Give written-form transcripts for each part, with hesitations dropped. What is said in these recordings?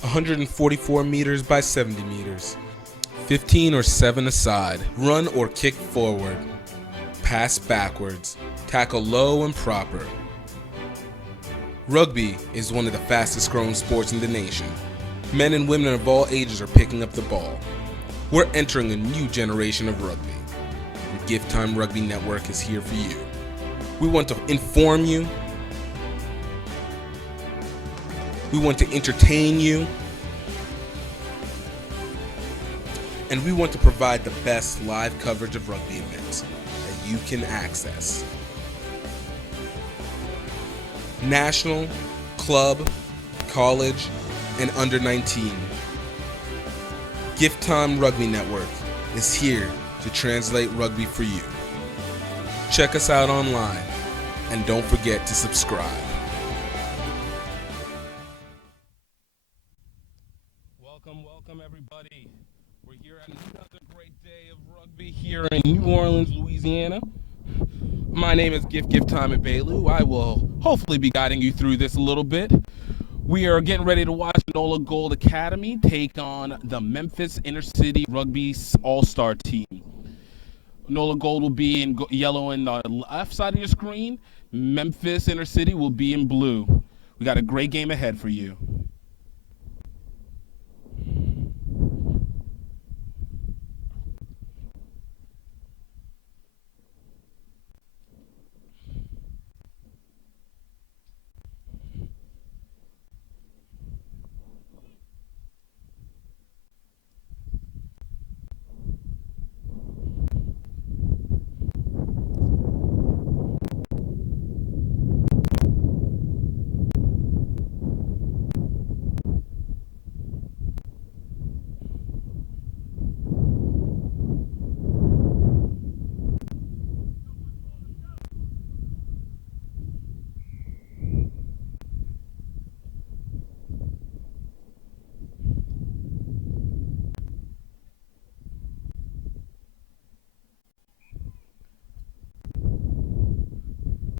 144 meters by 70 meters. 15 or 7 aside. Run or kick forward. Pass backwards. Tackle low and proper. Rugby is one of the fastest growing sports in the nation. Men and women of all ages are picking up the ball. We're entering a new generation of rugby. And GiftTime Rugby Network is here for you. We want to inform you. We want to entertain you. And we want to provide the best live coverage of rugby events that you can access. National, club, college, and under 19. GiftTime Rugby Network is here to translate rugby for you. Check us out online and don't forget to subscribe. Welcome everybody. We're here at another great day of rugby here in New Orleans, Louisiana. My name is GiftTime Bailu. I will hopefully be guiding you through this a little bit. We are getting ready to watch NOLA Gold Academy take on the Memphis Inner City Rugby All-Star team. NOLA Gold will be in yellow on the left side of your screen. Memphis Inner City will be in blue. We got a great game ahead for you.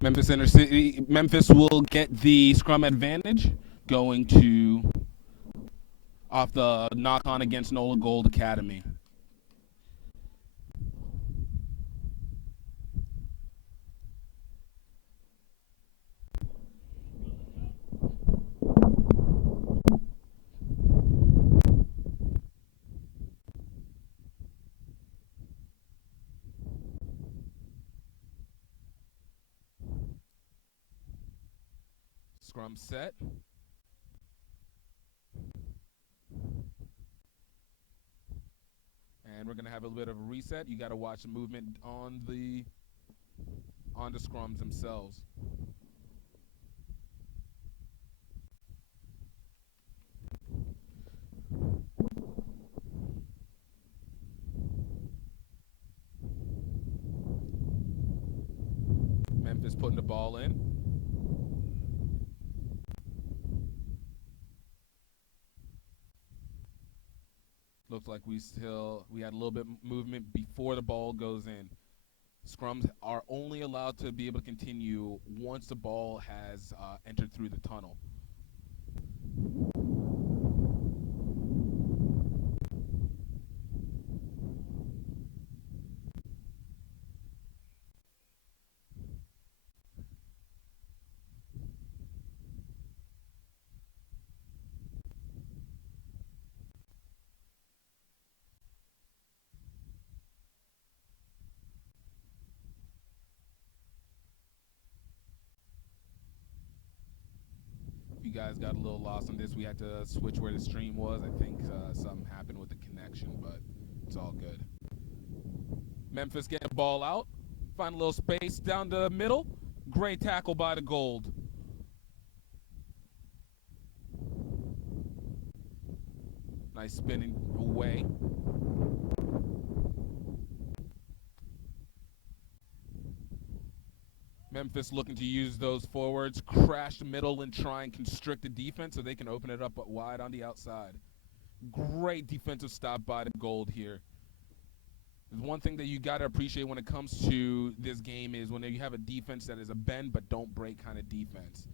Memphis Inner City. Memphis will get the scrum advantage, going to off the knock on against NOLA Gold Academy. Scrum set. And we're going to have a bit of a reset. You got to watch the movement on the scrums themselves. Memphis putting the ball in. Looks like we had a little bit of movement before the ball goes in. Scrums are only allowed to be able to continue once the ball has entered through the tunnel. You guys got a little lost on this. We had to switch where the stream was. I think something happened with the connection, but it's all good. Memphis getting the ball out. Find a little space down the middle. Great tackle by the Gold. Nice spinning away. Memphis looking to use those forwards, crash the middle and try and constrict the defense so they can open it up wide on the outside. Great defensive stop by the Gold here. There's one thing that you got to appreciate when it comes to this game is when you have a defense that is a bend but don't break kind of defense.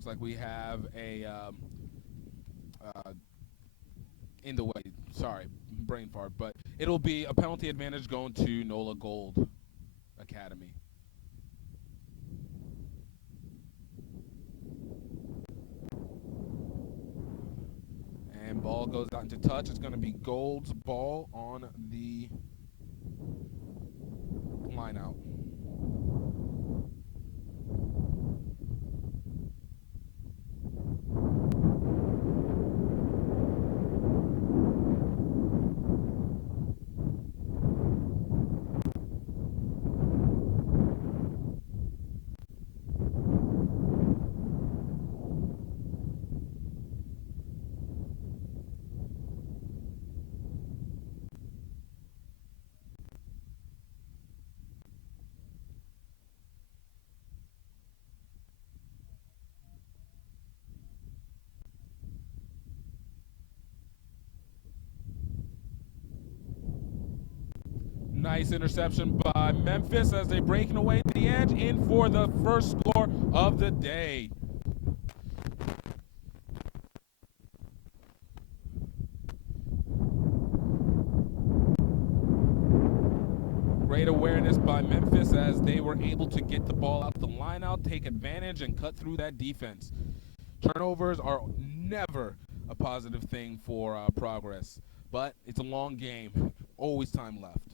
looks like we have a uh, in the way. Sorry, brain fart. But it'll be a penalty advantage going to NOLA Gold Academy. And ball goes out into touch. It's going to be Gold's ball on the line out. Nice interception by Memphis as they breaking away to the edge in for the first score of the day. Great awareness by Memphis as they were able to get the ball out the line out, take advantage, and cut through that defense. Turnovers are never a positive thing for progress, but it's a long game. Always time left.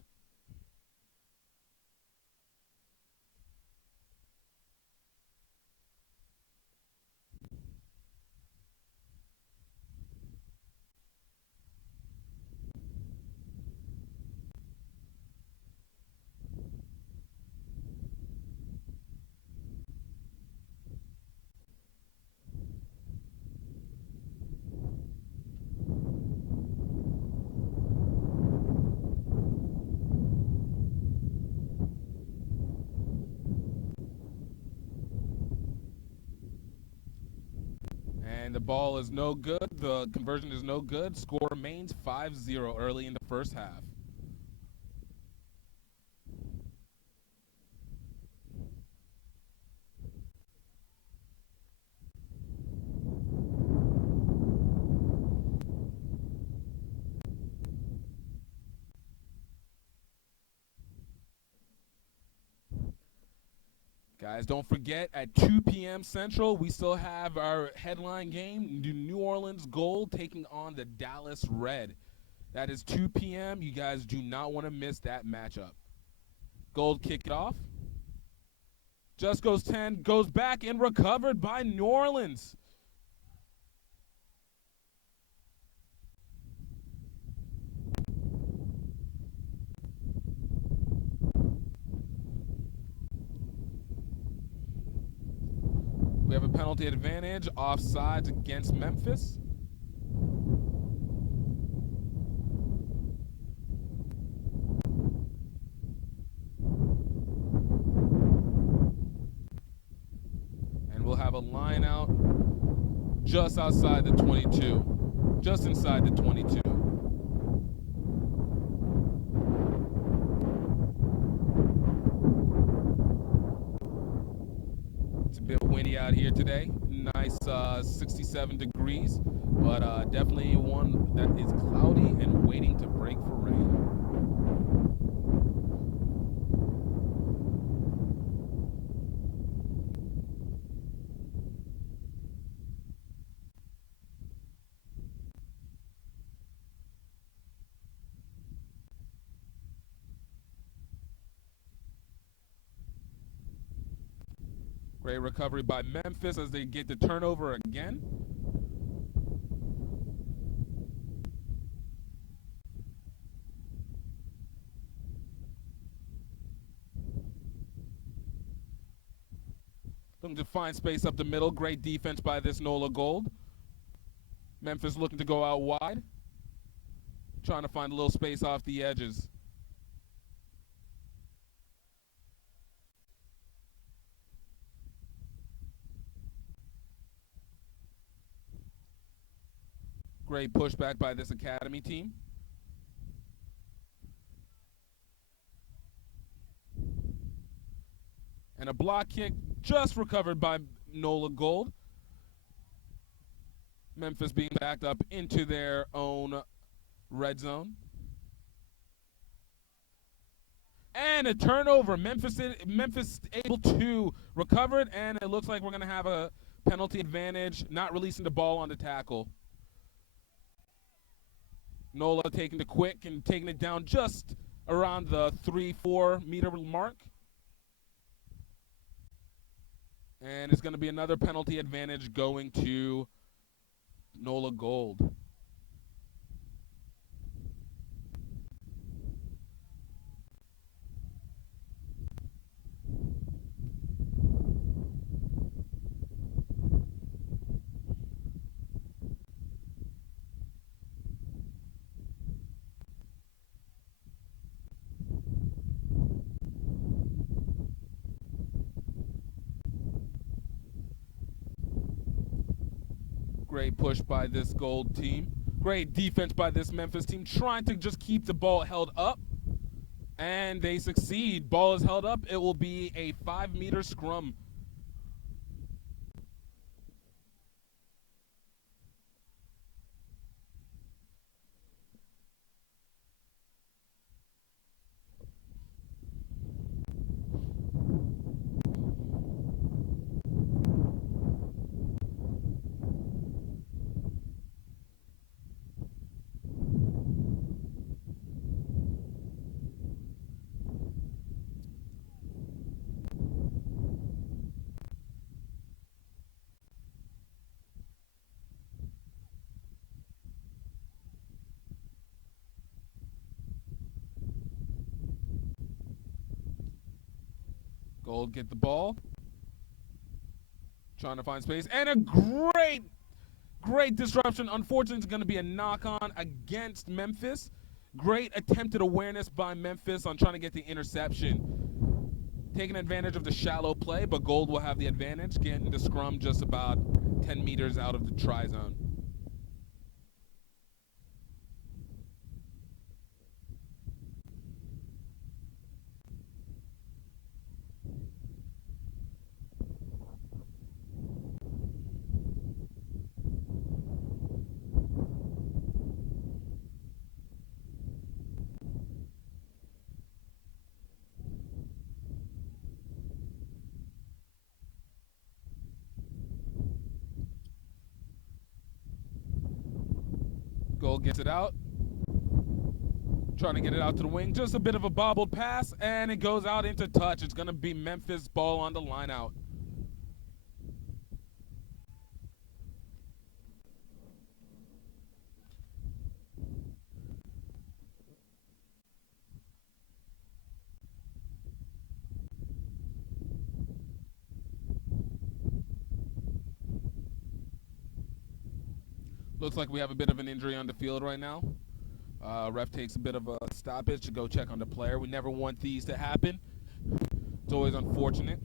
And the ball is no good. The conversion is no good. Score remains 5-0 early in the first half. Guys, don't forget, at 2 p.m. Central, we still have our headline game, New Orleans Gold taking on the Dallas Red. That is 2 p.m. You guys do not want to miss that matchup. Gold kick it off. Just goes 10, goes back and recovered by New Orleans. We have a penalty advantage, offsides against Memphis. And we'll have a line out just outside the 22, just inside the 22. It's a bit windy out here today. Nice 67 degrees, but definitely one that is cloudy and waiting to break for rain. Great recovery by Memphis as they get the turnover again. Looking to find space up the middle. Great defense by this NOLA Gold. Memphis looking to go out wide. Trying to find a little space off the edges. Great pushback by this academy team. And a block kick just recovered by NOLA Gold. Memphis being backed up into their own red zone. And a turnover. Memphis able to recover it, and it looks like we're going to have a penalty advantage, not releasing the ball on the tackle. NOLA taking the quick and taking it down just around the 3-4 meter mark. And it's going to be another penalty advantage going to NOLA Gold. Great push by this Gold team. Great defense by this Memphis team, trying to just keep the ball held up. And they succeed. Ball is held up. It will be a 5-meter scrum. Gold get the ball. Trying to find space. And a great disruption. Unfortunately, it's going to be a knock-on against Memphis. Great attempted awareness by Memphis on trying to get the interception. Taking advantage of the shallow play, but Gold will have the advantage, getting the scrum just about 10 meters out of the try zone. Gold gets it out. Trying to get it out to the wing. Just a bit of a bobbled pass, and it goes out into touch. It's going to be Memphis ball on the line out. Looks like we have a bit of an injury on the field right now. Ref takes a bit of a stoppage to go check on the player. We never want these to happen. It's always unfortunate.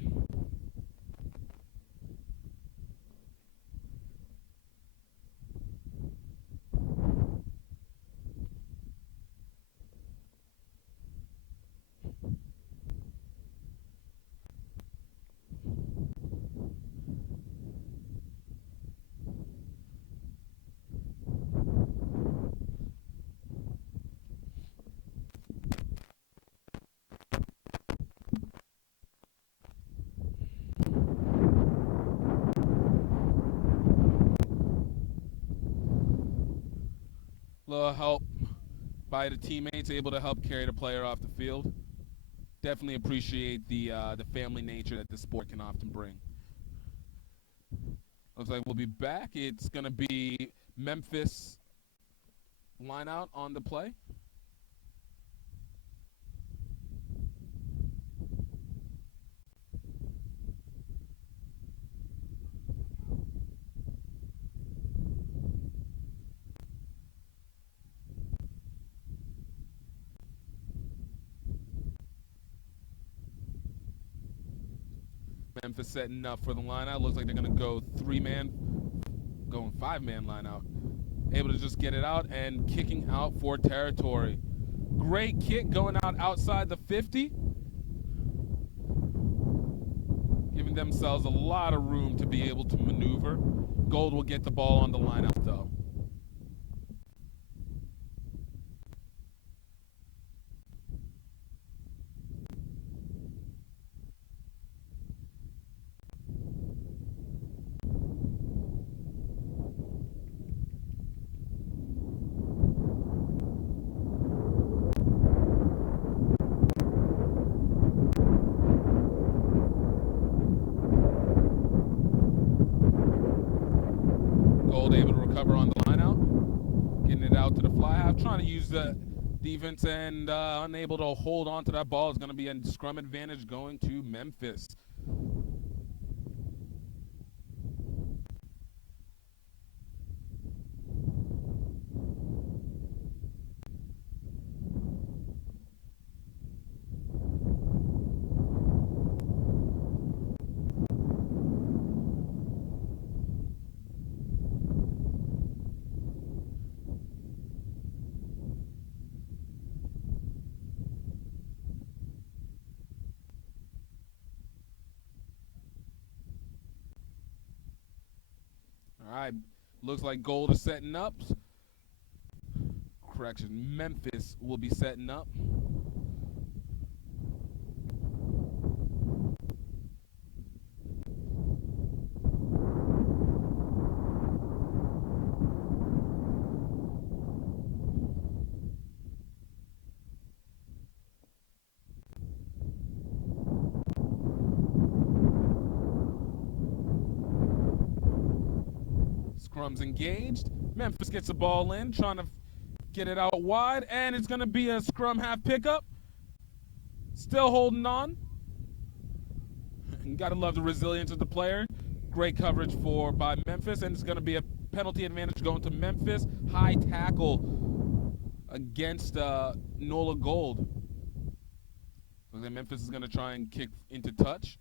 Little help by the teammates, able to help carry the player off the field. Definitely appreciate the family nature that this sport can often bring. Looks like we'll be back. It's going to be Memphis line out on the play. Memphis setting up for the line out. Looks like they're going to go 3-man, going 5-man line out. Able to just get it out and kicking out for territory. Great kick going out outside the 50. Giving giving themselves a lot of room to be able to maneuver. Gold will get the ball on the line out though. Gold able to recover on the line out, getting it out to the fly half, trying to use the defense and unable to hold on to that ball. Is going to be a scrum advantage going to Memphis. All right, looks like Gold is setting up. Correction, Memphis will be setting up. Scrum's engaged. Memphis gets the ball in, trying to get it out wide, and it's going to be a scrum half pickup. Still holding on. Got to love the resilience of the player. Great coverage by Memphis, and it's going to be a penalty advantage going to Memphis. High tackle against NOLA Gold. So then Memphis is going to try and kick into touch.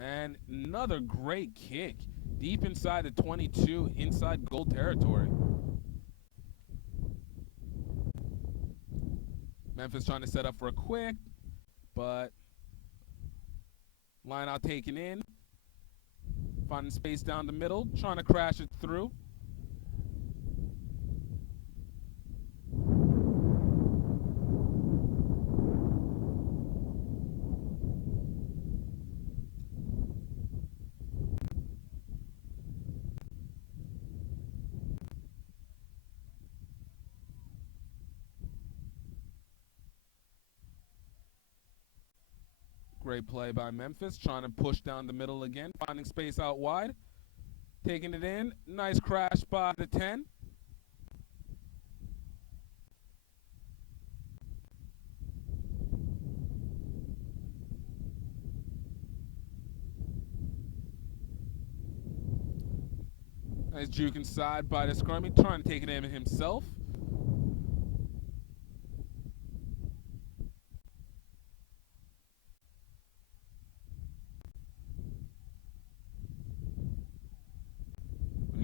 And another great kick. Deep inside the 22, inside Gold territory. Memphis trying to set up for a quick, but line out taken in. Finding space down the middle, trying to crash it through. Great play by Memphis, trying to push down the middle again, finding space out wide, taking it in. Nice crash by the 10. Nice juke inside by the scrummy, trying to take it in himself.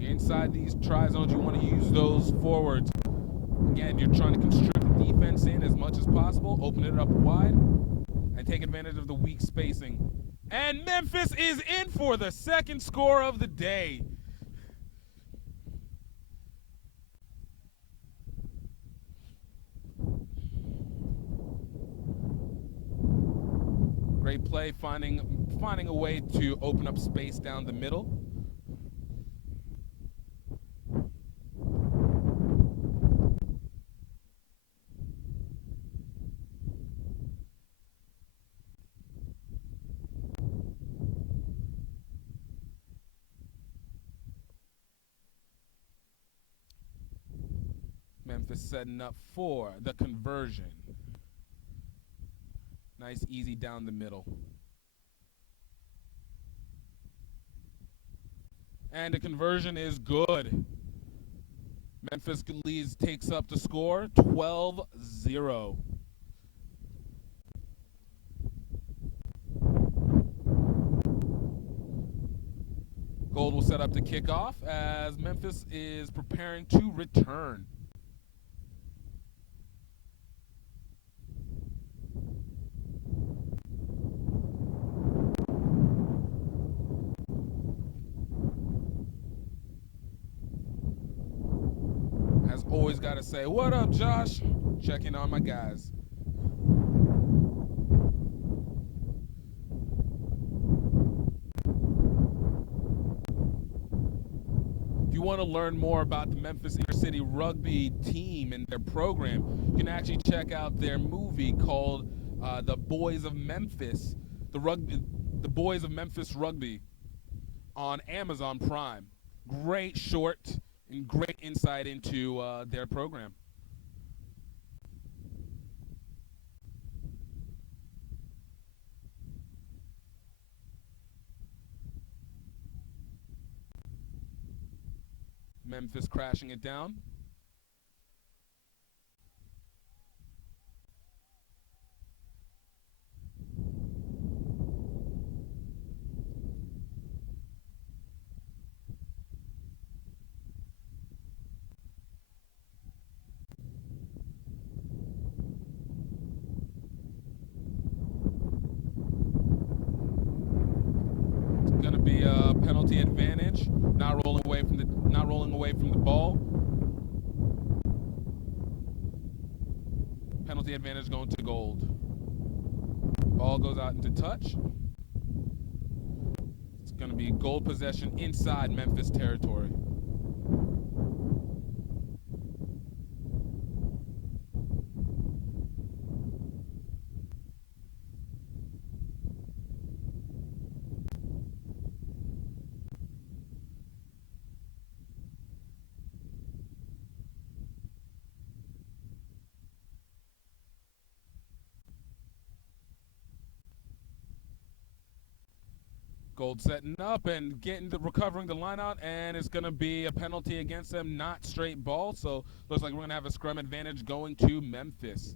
Inside these try zones, you want to use those forwards. Again, you're trying to constrict the defense in as much as possible, open it up wide, and take advantage of the weak spacing. And Memphis is in for the second score of the day. Great play, finding a way to open up space down the middle. Memphis setting up for the conversion. Nice, easy down the middle. And the conversion is good. Memphis leads, takes up the score, 12-0. Gold will set up the kickoff as Memphis is preparing to return. Always got to say, what up, Josh? Checking on my guys. If you want to learn more about the Memphis Inner City Rugby team and their program, you can actually check out their movie called "The Boys of Memphis," the Boys of Memphis Rugby, on Amazon Prime. Great short and great insight into their program. Memphis crashing it down. It's going to be a penalty advantage. Not rolling away from the ball. Penalty advantage going to gold. Ball goes out into touch. It's going to be gold possession inside Memphis territory. Gold setting up and recovering the line out, and it's going to be a penalty against them, not straight ball. So looks like we're going to have a scrum advantage going to Memphis.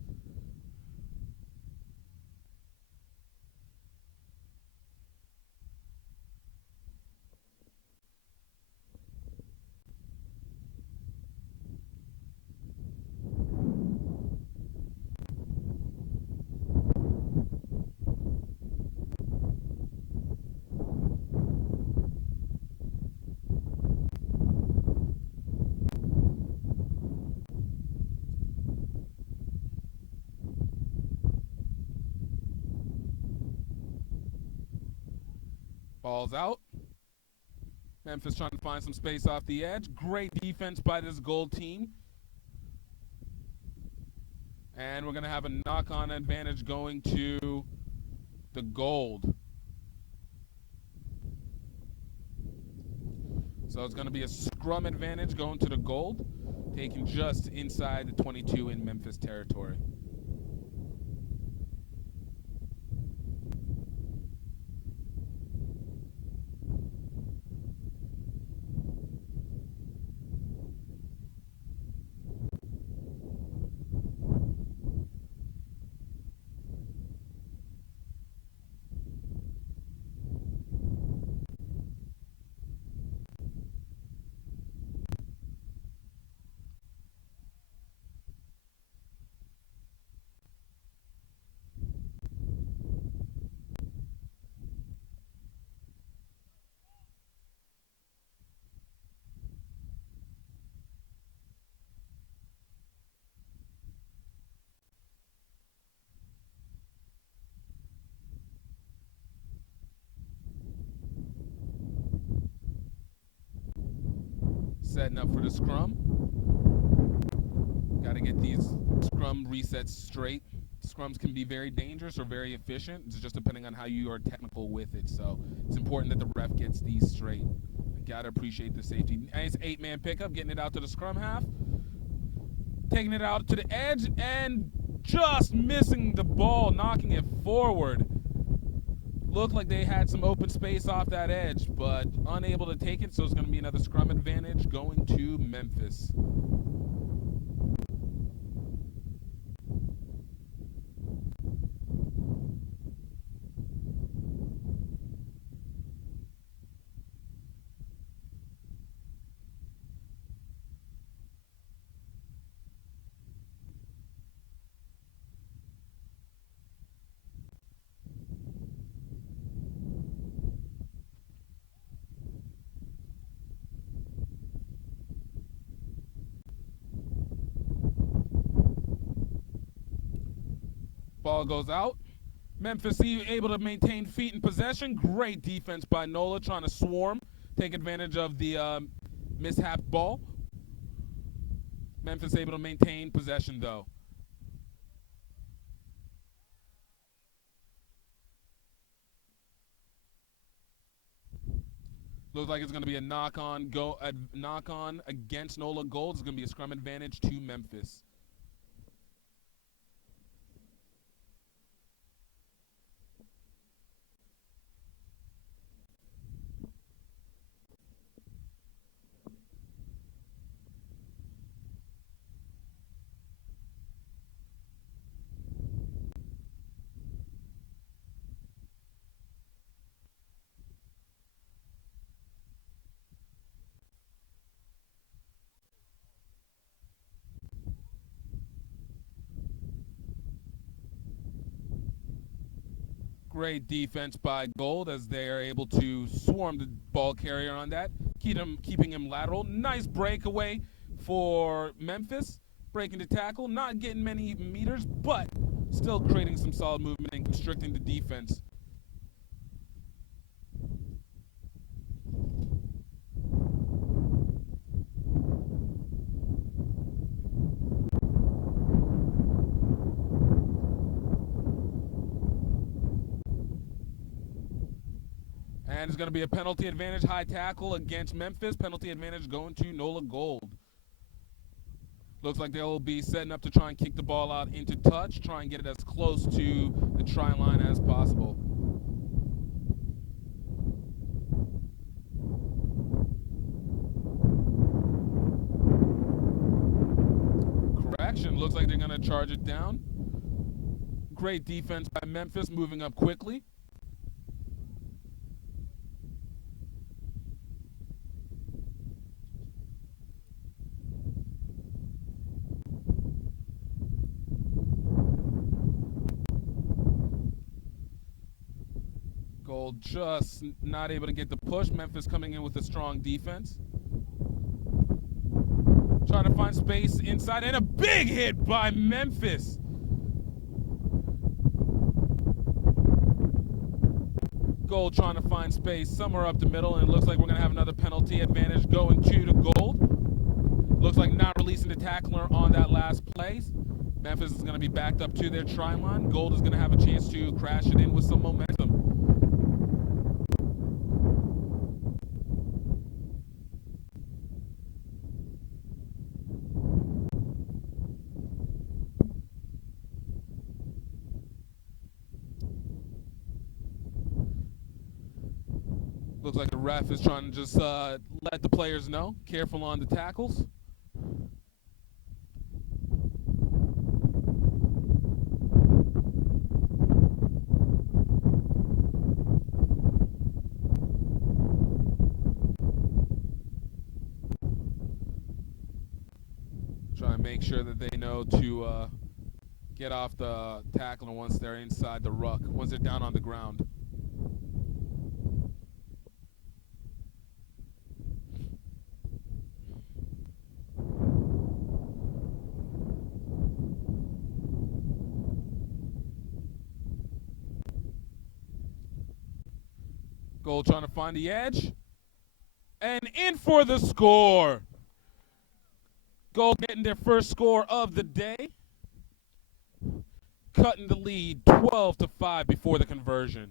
Ball's out. Memphis trying to find some space off the edge. Great defense by this gold team. And we're going to have a knock-on advantage going to the gold. So it's going to be a scrum advantage going to the gold, taking just inside the 22 in Memphis territory. Setting up for the scrum. Got to get these scrum resets straight. Scrums can be very dangerous or very efficient. It's just depending on how you are technical with it. So it's important that the ref gets these straight. Got to appreciate the safety. Nice 8-man pickup, getting it out to the scrum half. Taking it out to the edge and just missing the ball, knocking it forward. Looked like they had some open space off that edge, but unable to take it, so it's going to be another scrum advantage going to Memphis. Ball goes out. Memphis able to maintain feet in possession. Great defense by NOLA, trying to swarm, take advantage of the mishap ball. Memphis able to maintain possession, though. Looks like it's going to be a knock-on against NOLA Gold. It's going to be a scrum advantage to Memphis. Great defense by Gold as they are able to swarm the ball carrier on that, keeping him lateral. Nice breakaway for Memphis, breaking the tackle, not getting many meters, but still creating some solid movement and constricting the defense. And it's going to be a penalty advantage, high tackle against Memphis. Penalty advantage going to NOLA Gold. Looks like they'll be setting up to try and kick the ball out into touch, try and get it as close to the try line as possible. Correction, looks like they're going to charge it down. Great defense by Memphis, moving up quickly. Gold just not able to get the push. Memphis coming in with a strong defense. Trying to find space inside, and a big hit by Memphis. Gold trying to find space somewhere up the middle, and it looks like we're going to have another penalty advantage going to Gold. Looks like not releasing the tackler on that last play. Memphis is going to be backed up to their try line. Gold is going to have a chance to crash it in with some momentum. Looks like the ref is trying to just let the players know. Careful on the tackles. Try and make sure that they know to get off the tackler once they're inside the ruck, once they're down on the ground. Gold trying to find the edge. And in for the score. Gold getting their first score of the day. Cutting the lead 12-5 before the conversion.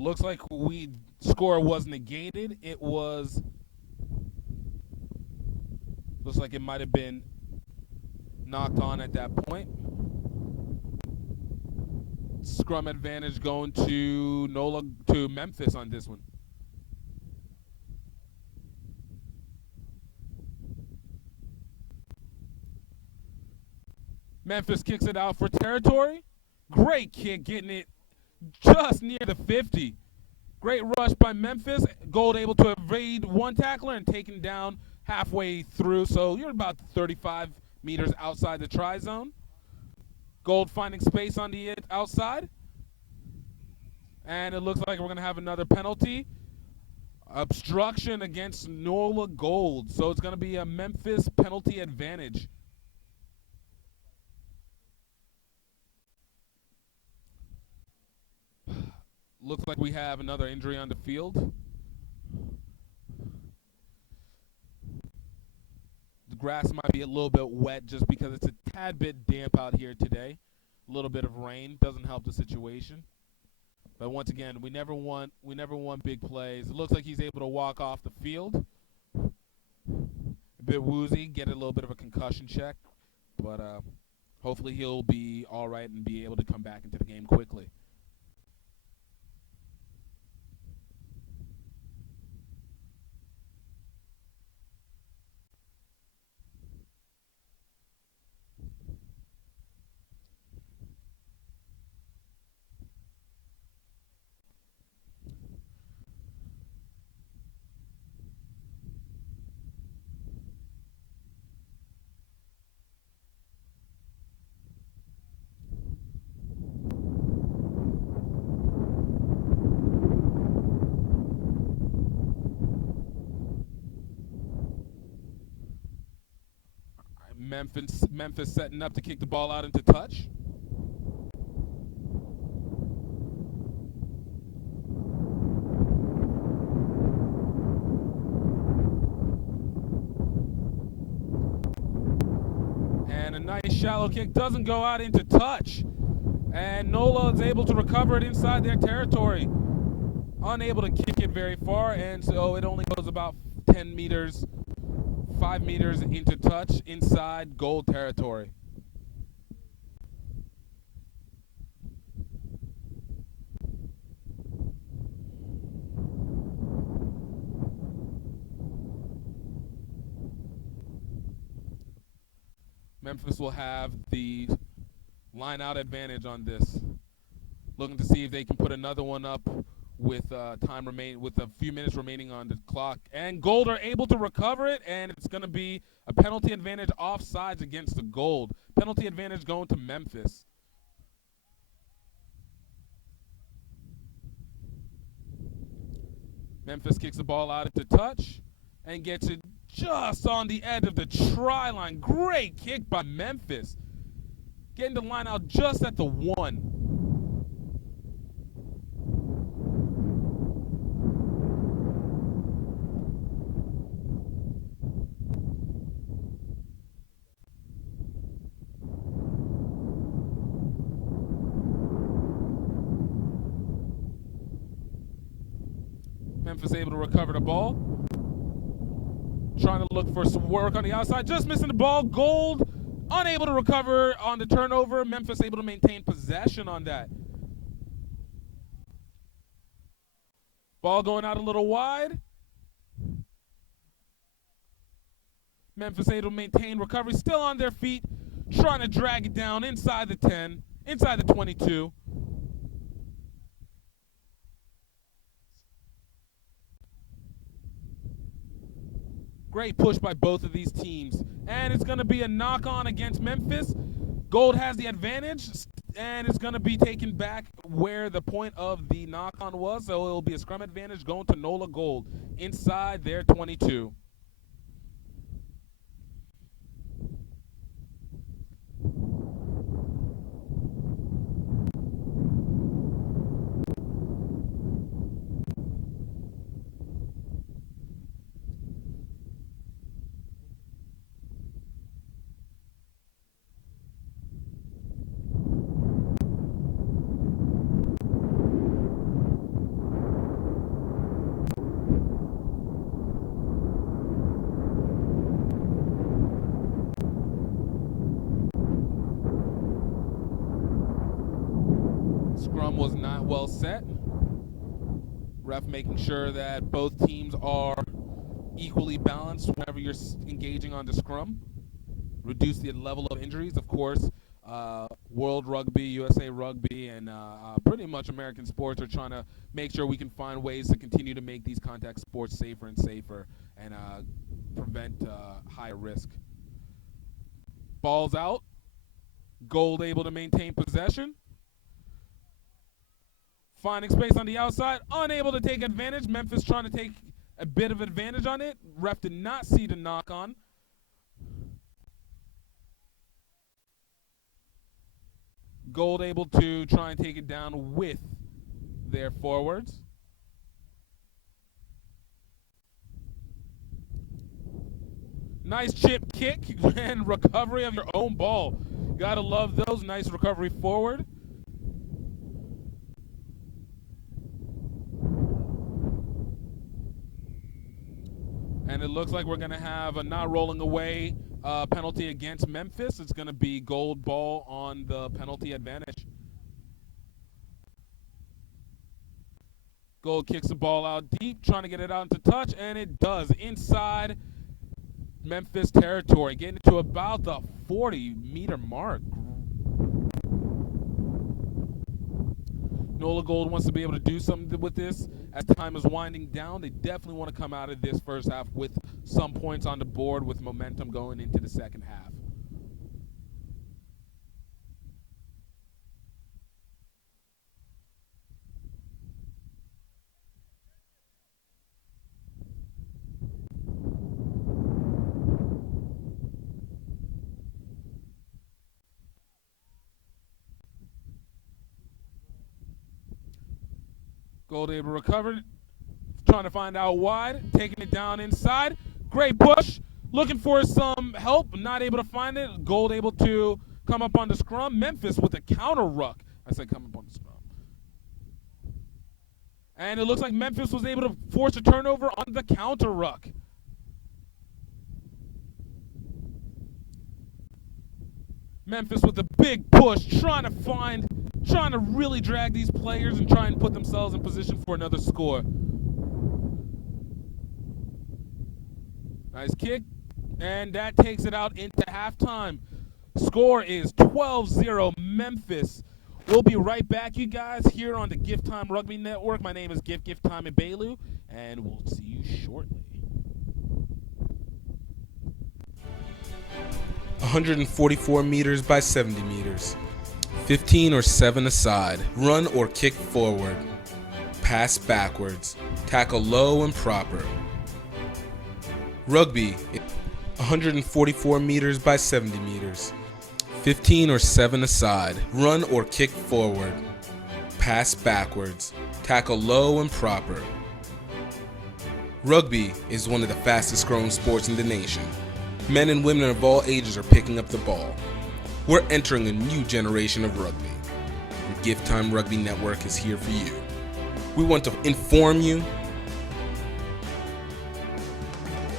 Looks like score was negated. Looks like it might have been knocked on at that point. Scrum advantage going to Memphis on this one. Memphis kicks it out for territory. Great kick, getting it just near the 50. Great rush by Memphis. Gold able to evade one tackler and taken down halfway through. So you're about 35 meters outside the try zone. Gold finding space on the outside. And it looks like we're going to have another penalty. Obstruction against NOLA Gold. So it's going to be a Memphis penalty advantage. Looks like we have another injury on the field. The grass might be a little bit wet just because it's a tad bit damp out here today. A little bit of rain doesn't help the situation. But once again, we never want big plays. It looks like he's able to walk off the field. A bit woozy, get a little bit of a concussion check, but hopefully he'll be all right and be able to come back into the game quickly. Memphis setting up to kick the ball out into touch. And a nice shallow kick doesn't go out into touch. And NOLA is able to recover it inside their territory. Unable to kick it very far, and so it only goes about 10 meters, 5 meters into touch inside gold territory. Memphis will have the line out advantage on this. Looking to see if they can put another one up with with a few minutes remaining on the clock. And Gold are able to recover it, and it's going to be a penalty advantage offsides against the Gold. Penalty advantage going to Memphis. Memphis kicks the ball out into touch and gets it just on the edge of the try line. Great kick by Memphis. Getting the line out just at the 1. Memphis able to recover the ball. Trying to look for some work on the outside. Just missing the ball. Gold unable to recover on the turnover. Memphis able to maintain possession on that. Ball going out a little wide. Memphis able to maintain recovery. Still on their feet. Trying to drag it down inside the 10. Inside the 22. Great push by both of these teams. And it's going to be a knock-on against Memphis. Gold has the advantage, and it's going to be taken back where the point of the knock-on was. So it'll be a scrum advantage going to NOLA Gold inside their 22. Scrum was not well set. Ref making sure that both teams are equally balanced whenever you're engaging on the scrum. Reduce the level of injuries. Of course, World Rugby, USA Rugby, and pretty much American sports are trying to make sure we can find ways to continue to make these contact sports safer and safer and prevent higher risk. Ball's out. Gold able to maintain possession. Finding space on the outside, unable to take advantage. Memphis trying to take a bit of advantage on it. Ref did not see the knock on. Gold able to try and take it down with their forwards. Nice chip kick and recovery of your own ball. Gotta love those. Nice recovery forward. And it looks like we're going to have a not rolling away penalty against Memphis. It's going to be gold ball on the penalty advantage. Gold kicks the ball out deep, trying to get it out into touch, and it does. Inside Memphis territory, getting to about the 40-meter mark. NOLA Gold wants to be able to do something with this as time is winding down. They definitely want to come out of this first half with some points on the board with momentum going into the second half. Gold able to recover, trying to find out wide, taking it down inside. Great push, looking for some help, not able to find it. Gold able to come up on the scrum. Memphis with a counter ruck. I said come up on the scrum. And it looks like Memphis was able to force a turnover on the counter ruck. Memphis with a big push, trying to really drag these players and try and put themselves in position for another score. Nice kick, and that takes it out into halftime. Score is 12-0 Memphis. We'll be right back, you guys, here on the GiftTime Rugby Network. My name is GiftTime Ibelu, and we'll see you shortly. 144 meters by 70 meters. 15 or 7 aside. Run or kick forward. Pass backwards. Tackle low and proper. Rugby. 144 meters by 70 meters. 15 or 7 aside. Run or kick forward. Pass backwards. Tackle low and proper. Rugby is one of the fastest growing sports in the nation. Men and women of all ages are picking up the ball. We're entering a new generation of rugby. And GiftTime Rugby Network is here for you. We want to inform you.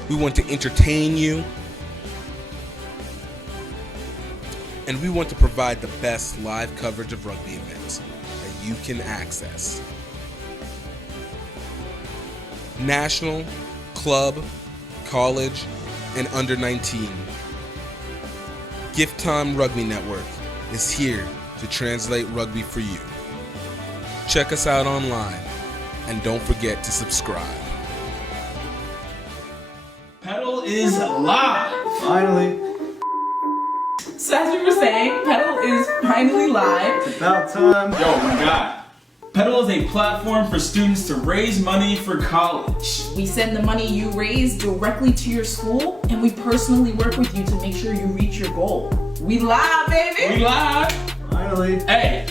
We want to entertain you. And we want to provide the best live coverage of rugby events that you can access. National, club, college, and under 19. GiftTime Rugby Network is here to translate rugby for you. Check us out online and don't forget to subscribe. Pedal is live! Finally. So as we were saying, Pedal is finally live. It's about time. Yo, my God. Pedal is a platform for students to raise money for college. We send the money you raise directly to your school, and we personally work with you to make sure you reach your goal. We live, baby! We live! Finally. Hey!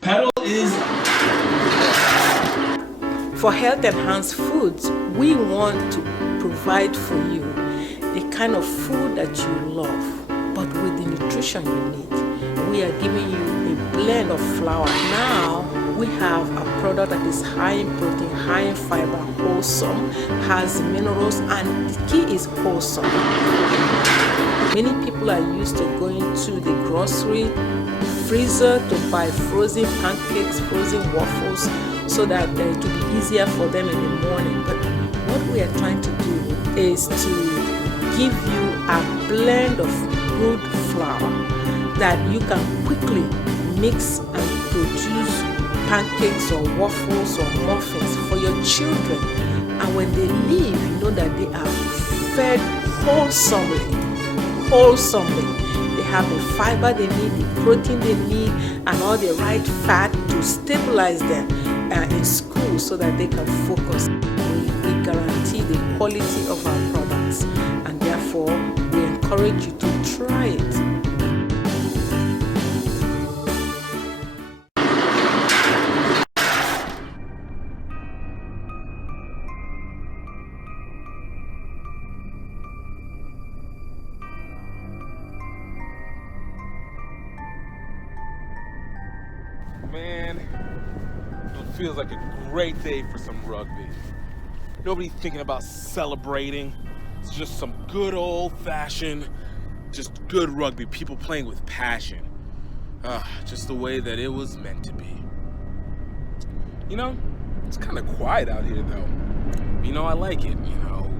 Pedal is... For health enhanced foods, we want to provide for you the kind of food that you love, but with the nutrition you need. We are giving you a blend of flour. Now, we have a product that is high in protein, high in fiber, wholesome, has minerals, and the key is wholesome. Many people are used to going to the grocery freezer to buy frozen pancakes, frozen waffles, so that it will be easier for them in the morning. But what we are trying to do is to give you a blend of good flour that you can quickly mix and produce pancakes or waffles or muffins for your children. And when they leave, you know that they are fed wholesomely. They have the fiber they need, the protein they need, and all the right fat to stabilize them in school so that they can focus. We guarantee the quality of our products, and therefore we encourage you to try it. Man, it feels like a great day for some rugby. Nobody's thinking about celebrating. It's just some good old-fashioned, just good rugby. People playing with passion. Just the way that it was meant to be. You know, it's kind of quiet out here though. You know, I like it, you know.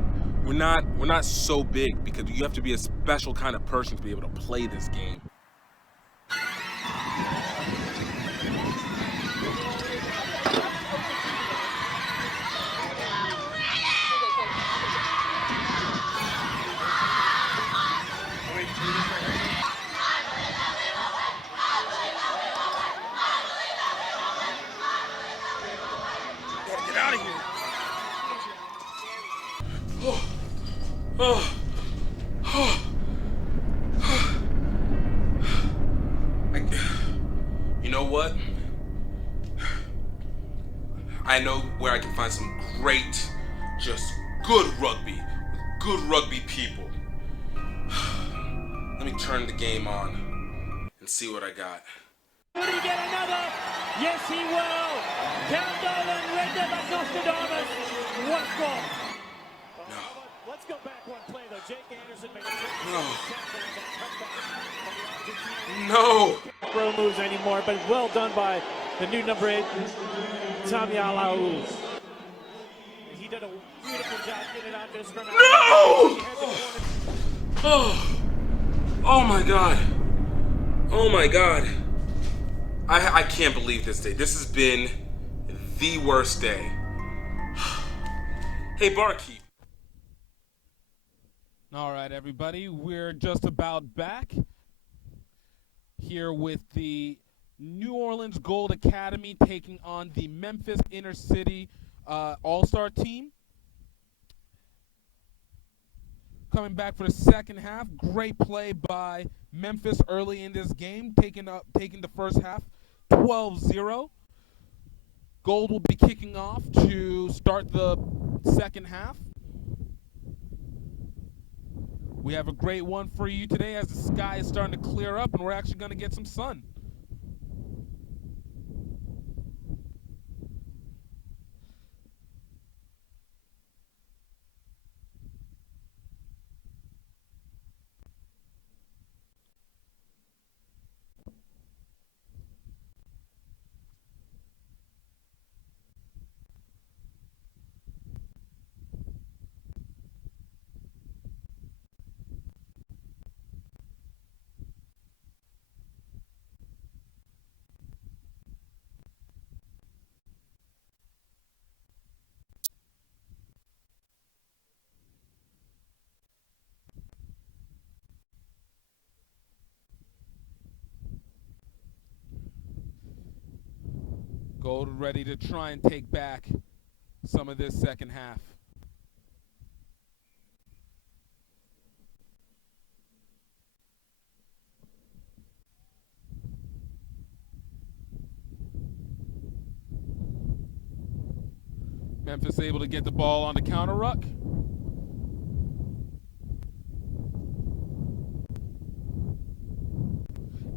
We're not so big because you have to be a special kind of person to be able to play this game. Get out of here. You know what? I know where I can find some great, just good rugby with good rugby people. Let me turn the game on and see what I got. Will he get another? Yes, he will. Count Dolan, Render Nostradamus. What score? No. Let's go back one play, though. Jake Anderson made a No. Pro moves anymore, but well done by the new number 8, Tommy Alau. He did a beautiful job getting it out there. No! Oh my God. Oh my God. I can't believe this day. This has been the worst day. Hey, barkeep. All right, everybody. We're just about back here with the New Orleans Gold Academy taking on the Memphis Inner City All-Star team. Coming back for the second half. Great play by Memphis early in this game, taking the first half 12-0. Gold will be kicking off to start the second half. We have a great one for you today as the sky is starting to clear up and we're actually going to get some sun. Gold ready to try and take back some of this second half. Memphis able to get the ball on the counter ruck.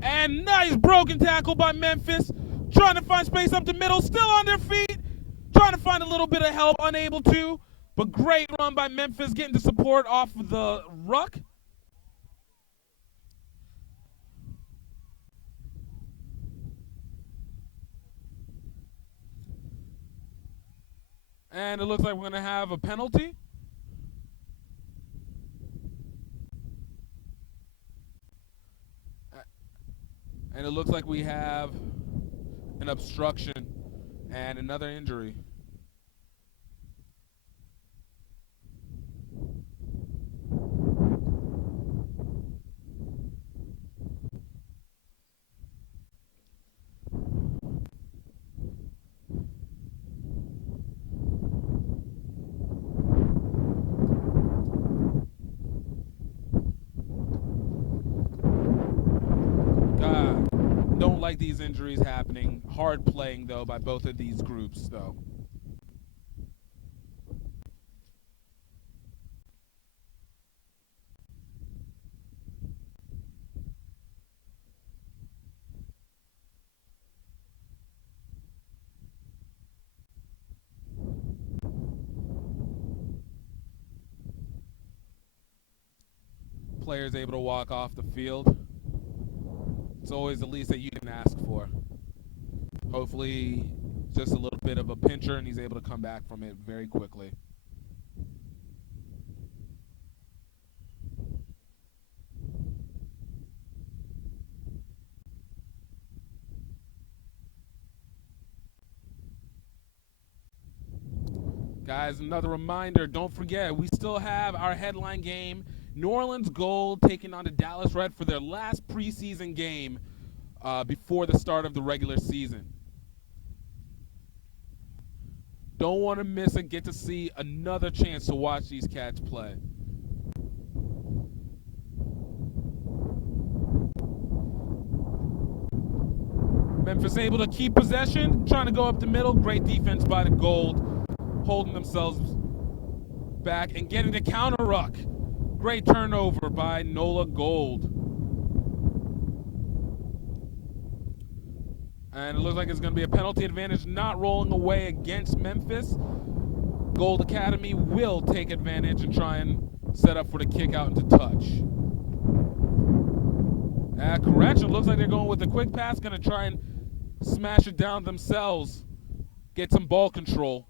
And nice broken tackle by Memphis. trying to find space up the middle, still on their feet, trying to find a little bit of help, unable to. But great run by Memphis, getting the support off the ruck. And it looks like we're going to have a penalty. And it looks like we have an obstruction and another injury. Don't like these injuries happening. Hard playing, though, by both of these groups, though. Players able to walk off the field. It's always the least that you can ask for. Hopefully, just a little bit of a pincher, and he's able to come back from it very quickly. Guys, another reminder, don't forget, we still have our headline game, New Orleans Gold taking on the Dallas Red for their last preseason game before the start of the regular season. Don't want to miss and get to see another chance to watch these cats play. Memphis able to keep possession, trying to go up the middle. Great defense by the Gold, holding themselves back and getting the counter ruck. Great turnover by NOLA Gold. And it looks like it's going to be a penalty advantage, not rolling away against Memphis. Gold Academy will take advantage and try and set up for the kick out into touch. Correction, looks like they're going with a quick pass, going to try and smash it down themselves, get some ball control.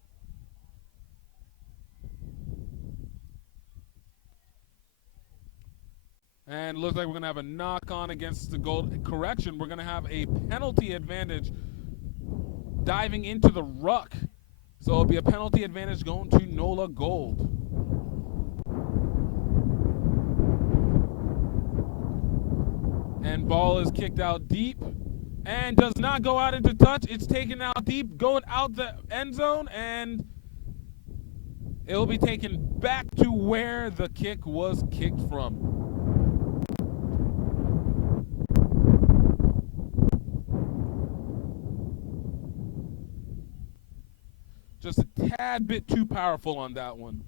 And it looks like we're going to have a knock-on against the Gold. Correction, we're going to have a penalty advantage diving into the ruck. So it'll be a penalty advantage going to NOLA Gold. And ball is kicked out deep and does not go out into touch. It's taken out deep, going out the end zone, and it will be taken back to where the kick was kicked from. Just a tad bit too powerful on that one.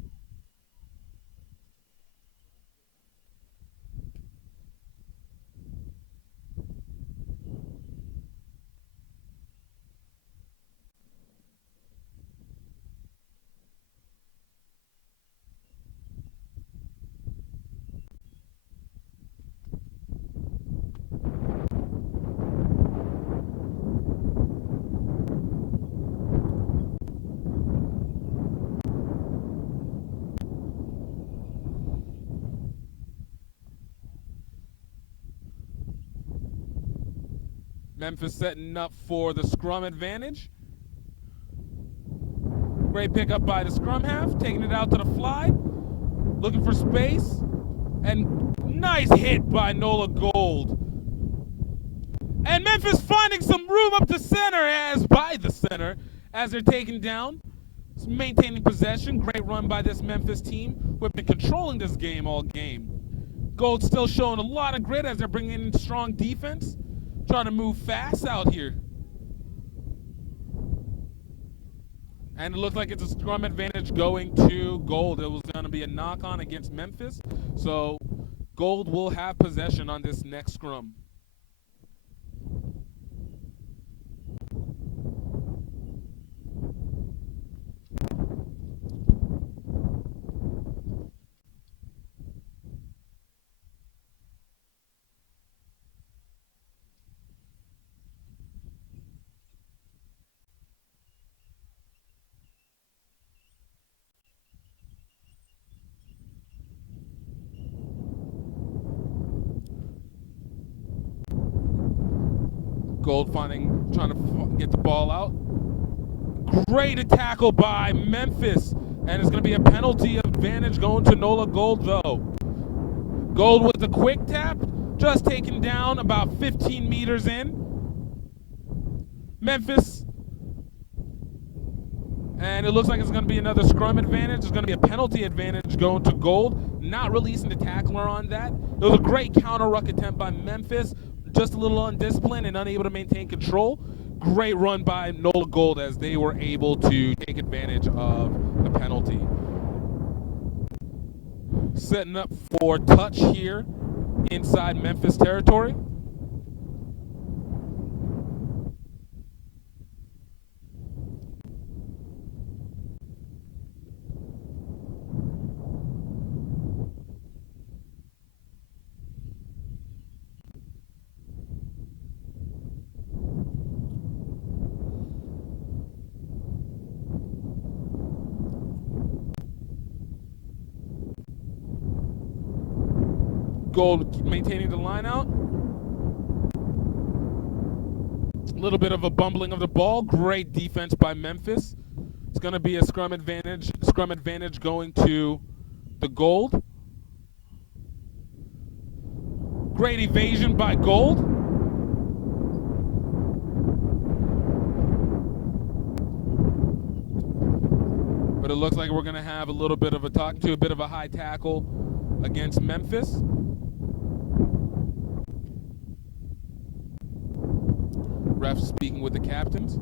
Memphis setting up for the scrum advantage. Great pickup by the scrum half, taking it out to the fly, looking for space, and nice hit by NOLA Gold. And Memphis finding some room up the center as they're taken down, maintaining possession. Great run by this Memphis team who have been controlling this game all game. Gold still showing a lot of grit as they're bringing in strong defense. Trying to move fast out here. And it looks like it's a scrum advantage going to Gold. It was going to be a knock-on against Memphis. So Gold will have possession on this next scrum. Gold trying to get the ball out. Great tackle by Memphis, and it's going to be a penalty advantage going to NOLA Gold, though. Gold with a quick tap, just taken down about 15 meters in. Memphis, and it looks like it's going to be another scrum advantage. It's going to be a penalty advantage going to Gold, not releasing the tackler on that. It was a great counter ruck attempt by Memphis, just a little undisciplined and unable to maintain control. Great run by NOLA Gold as they were able to take advantage of the penalty. Setting up for touch here inside Memphis territory. Gold maintaining the line out. A little bit of a bumbling of the ball. Great defense by Memphis. It's going to be a scrum advantage going to the Gold. Great evasion by Gold. But it looks like we're going to have a little bit of a high tackle against Memphis. Ref speaking with the captains.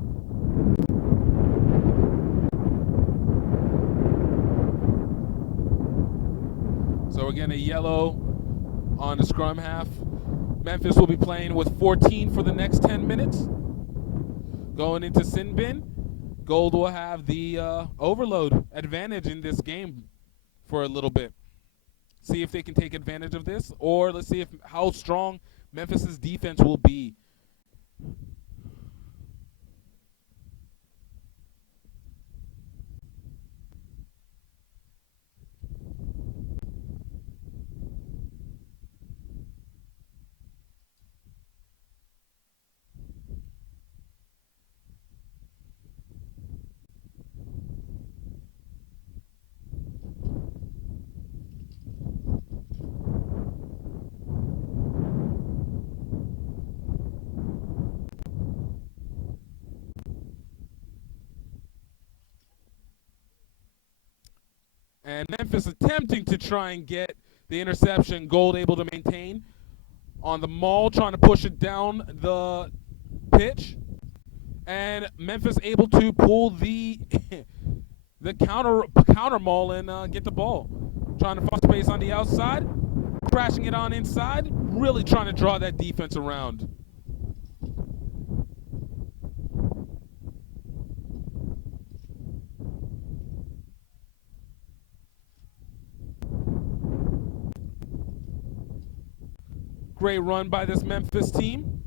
So again, a yellow on the scrum half. Memphis will be playing with 14 for the next 10 minutes. Going into sin bin, Gold will have the overload advantage in this game for a little bit. See if they can take advantage of this, or let's see how strong Memphis's defense will be. And Memphis attempting to try and get the interception. Gold able to maintain on the maul, trying to push it down the pitch. And Memphis able to pull the the counter maul and get the ball. Trying to find space on the outside, crashing it on inside, really trying to draw that defense around. Great run by this Memphis team.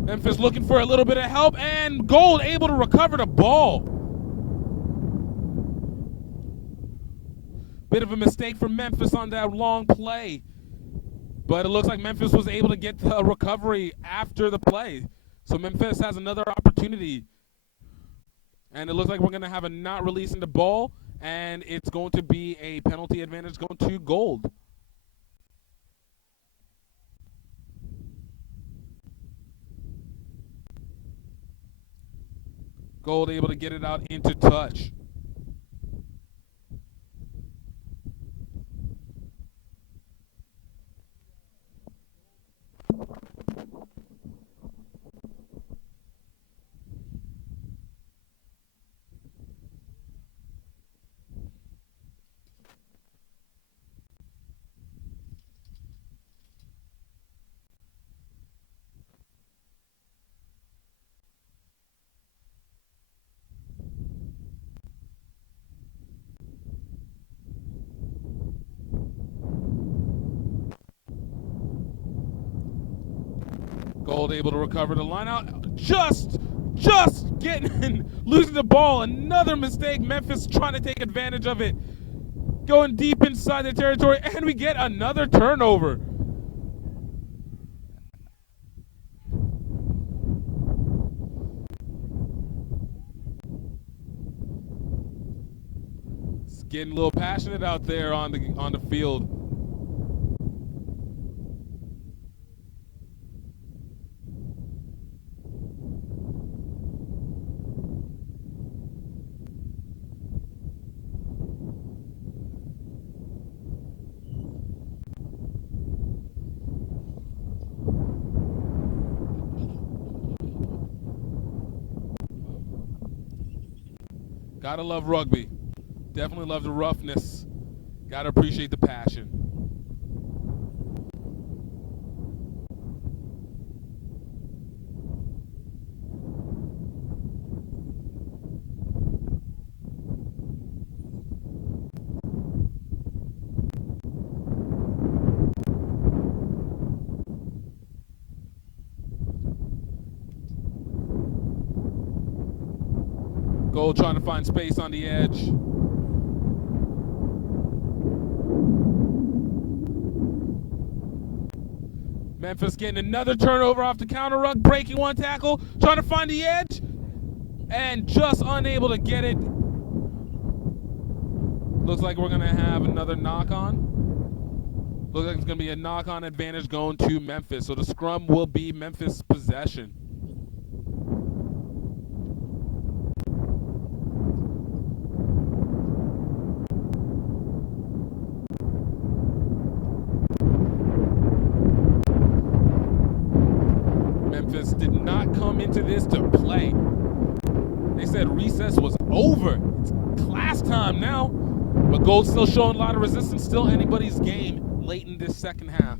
Memphis looking for a little bit of help, and Gold able to recover the ball. Bit of a mistake for Memphis on that long play, but it looks like Memphis was able to get the recovery after the play. So Memphis has another opportunity, and it looks like we're going to have a not releasing the ball, and it's going to be a penalty advantage going to Gold. Gold able to get it out into touch. Gold able to recover the line out. Just getting losing the ball. Another mistake. Memphis trying to take advantage of it. going deep inside the territory, and we get another turnover. It's getting a little passionate out there on the field. Gotta love rugby. Definitely love the roughness. Gotta appreciate the passion. Gold trying to find space on the edge. Memphis getting another turnover off the counter ruck, breaking one tackle, trying to find the edge, and just unable to get it. Looks like we're going to have another knock-on. Looks like it's going to be a knock-on advantage going to Memphis. So the scrum will be Memphis possession. Memphis did not come into this to play. They said recess was over. It's class time now. But Gold's still showing a lot of resistance. Still anybody's game late in this second half.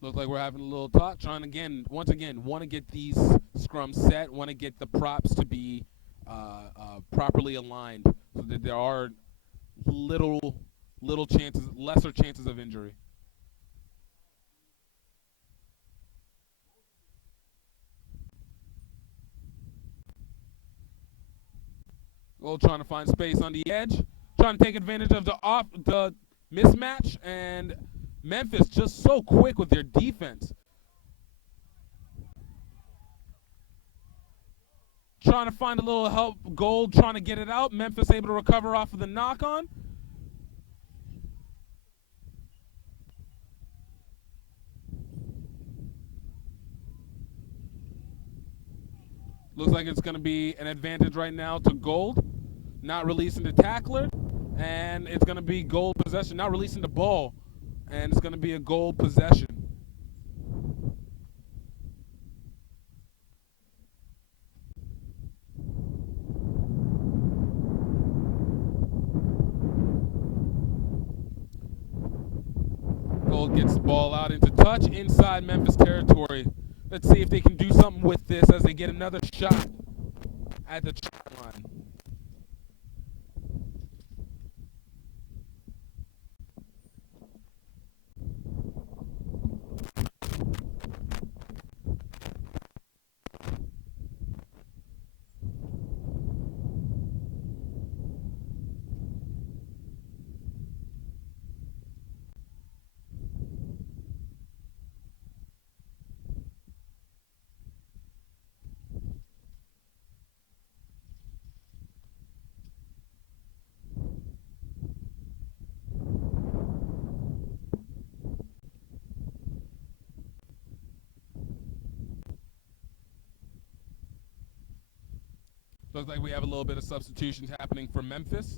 Looks like we're having a little talk, trying again, once again, want to get these scrums set, want to get the props to be properly aligned so that there are little chances, lesser chances of injury. Gold trying to find space on the edge, trying to take advantage of the mismatch, and Memphis just so quick with their defense. Trying to find a little help. Gold trying to get it out. Memphis able to recover off of the knock-on. Looks like it's going to be an advantage right now to Gold. Not releasing the tackler. And it's going to be Gold possession. Not releasing the ball. And it's going to be a Gold possession. Gold gets the ball out into touch inside Memphis territory. Let's see if they can do something with this as they get another shot at the try line. Looks like we have a little bit of substitutions happening for Memphis.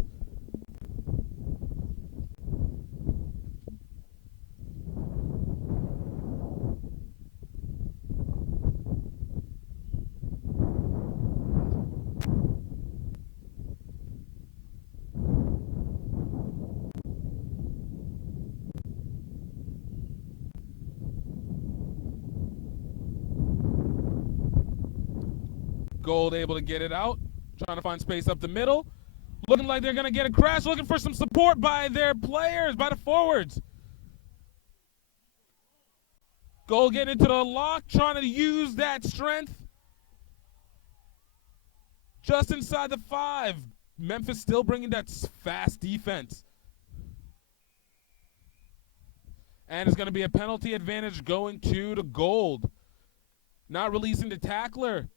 Gold able to get it out. Trying to find space up the middle. Looking like they're going to get a crash. Looking for some support by their players, by the forwards. Gold getting into the lock. Trying to use that strength. Just inside the 5. Memphis still bringing that fast defense. And it's going to be a penalty advantage going to the Gold. Not releasing the tackler.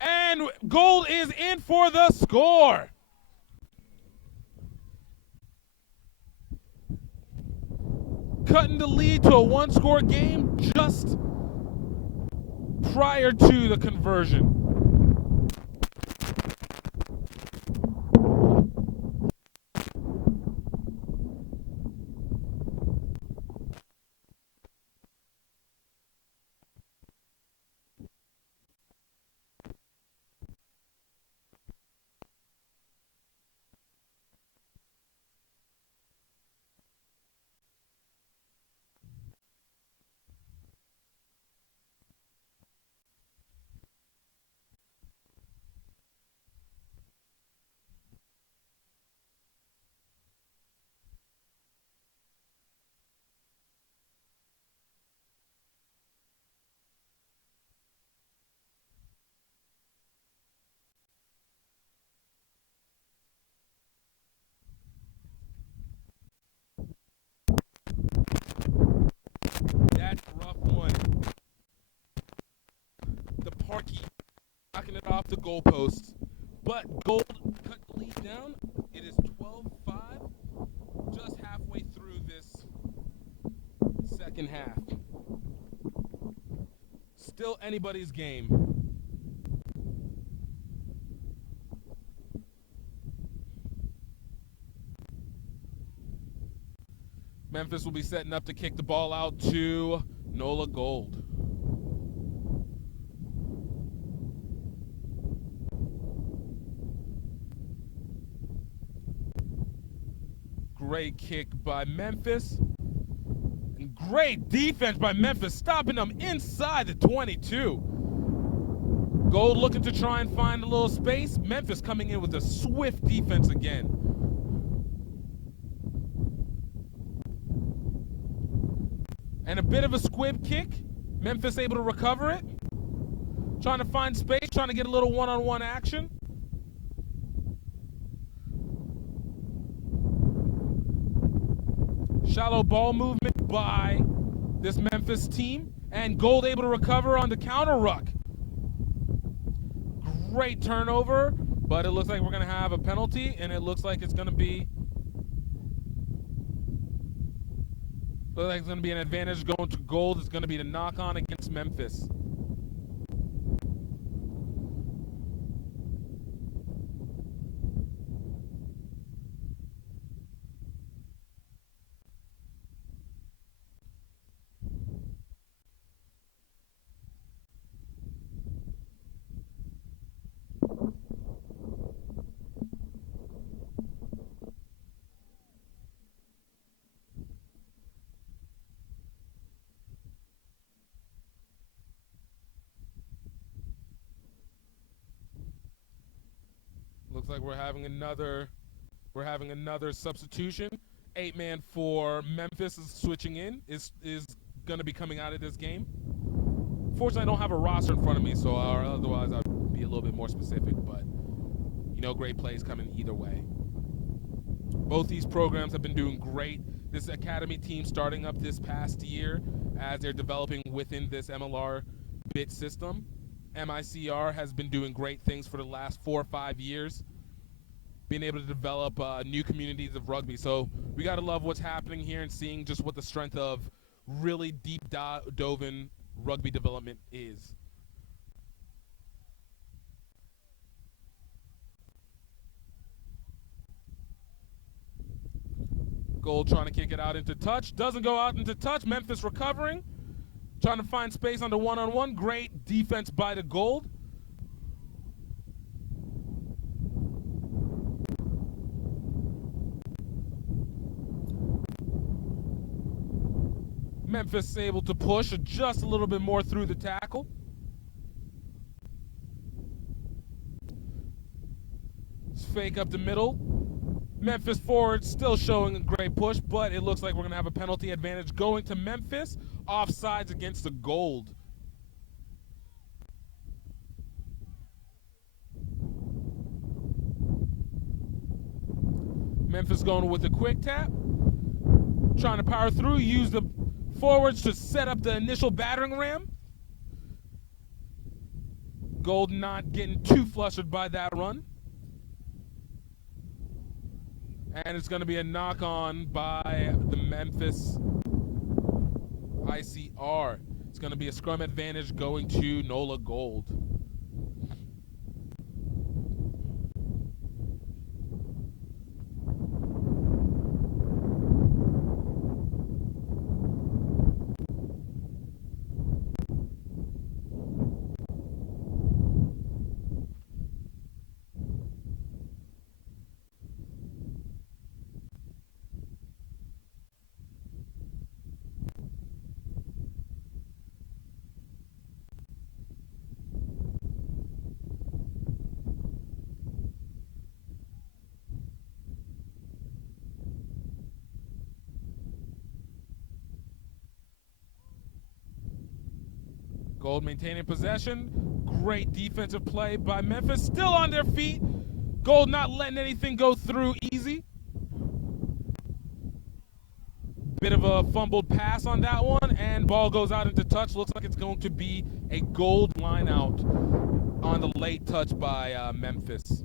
And Gold is in for the score. Cutting the lead to a one-score game just prior to the conversion. That's a rough one. The Parky knocking it off the goalposts. But Gold cut the lead down. It is 12-5, just halfway through this second half. Still anybody's game. Memphis will be setting up to kick the ball out to NOLA Gold. Great kick by Memphis. And great defense by Memphis, stopping them inside the 22. Gold looking to try and find a little space. Memphis coming in with a swift defense again. And a bit of a squib kick. Memphis able to recover it. Trying to find space, trying to get a little one-on-one action. Shallow ball movement by this Memphis team. And Gold able to recover on the counter ruck. Great turnover, but it looks like we're going to have a penalty, and it looks like it's going to be an advantage going to Gold. It's going to be the knock-on against Memphis. Looks like we're having another substitution. 8-man for Memphis is switching in, is going to be coming out of this game. Fortunately, I don't have a roster in front of me, so otherwise I'd be a little bit more specific, but great plays coming either way. Both these programs have been doing great. This academy team starting up this past year as they're developing within this MLR bit system. MICR has been doing great things for the last 4 or 5 years, being able to develop new communities of rugby. So we got to love what's happening here and seeing just what the strength of really deep dove-in rugby development is. Gold trying to kick it out into touch. Doesn't go out into touch. Memphis recovering. Trying to find space on the one-on-one. Great defense by the Gold. Memphis able to push just a little bit more through the tackle. fake up the middle. Memphis forward still showing a great push, but it looks like we're going to have a penalty advantage going to Memphis. Offsides against the Gold. Memphis going with a quick tap. Trying to power through, use the forwards to set up the initial battering ram. Gold not getting too flustered by that run. And it's going to be a knock on by the Memphis ICR. It's going to be a scrum advantage going to NOLA Gold. Gold maintaining possession. Great defensive play by Memphis. Still on their feet. Gold not letting anything go through easy. Bit of a fumbled pass on that one, and ball goes out into touch. Looks like it's going to be a Gold line out on the late touch by Memphis.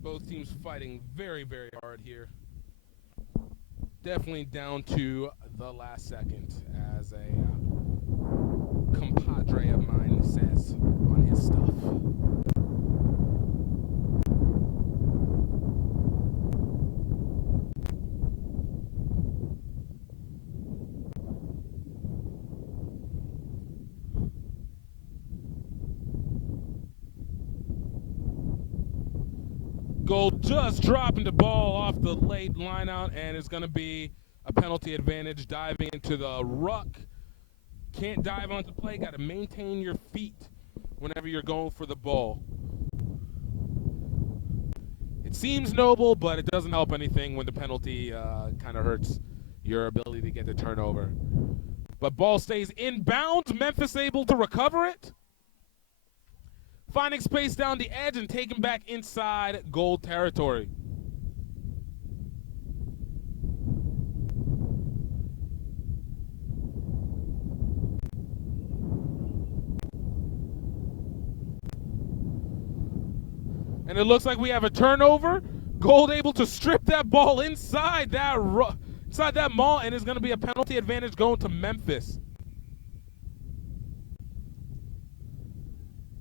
Both teams fighting very, very hard here. Definitely down to the last second, as a compadre of mine says on his stuff. Gold just dropping the ball off the late line out, and it's going to be a penalty advantage diving into the ruck. Can't dive onto play. Got to maintain your feet whenever you're going for the ball. It seems noble, but it doesn't help anything when the penalty kind of hurts your ability to get the turnover. But ball stays inbounds. Memphis able to recover it. Finding space down the edge and taking back inside Gold territory. And it looks like we have a turnover. Gold able to strip that ball inside that maul, and it's going to be a penalty advantage going to Memphis.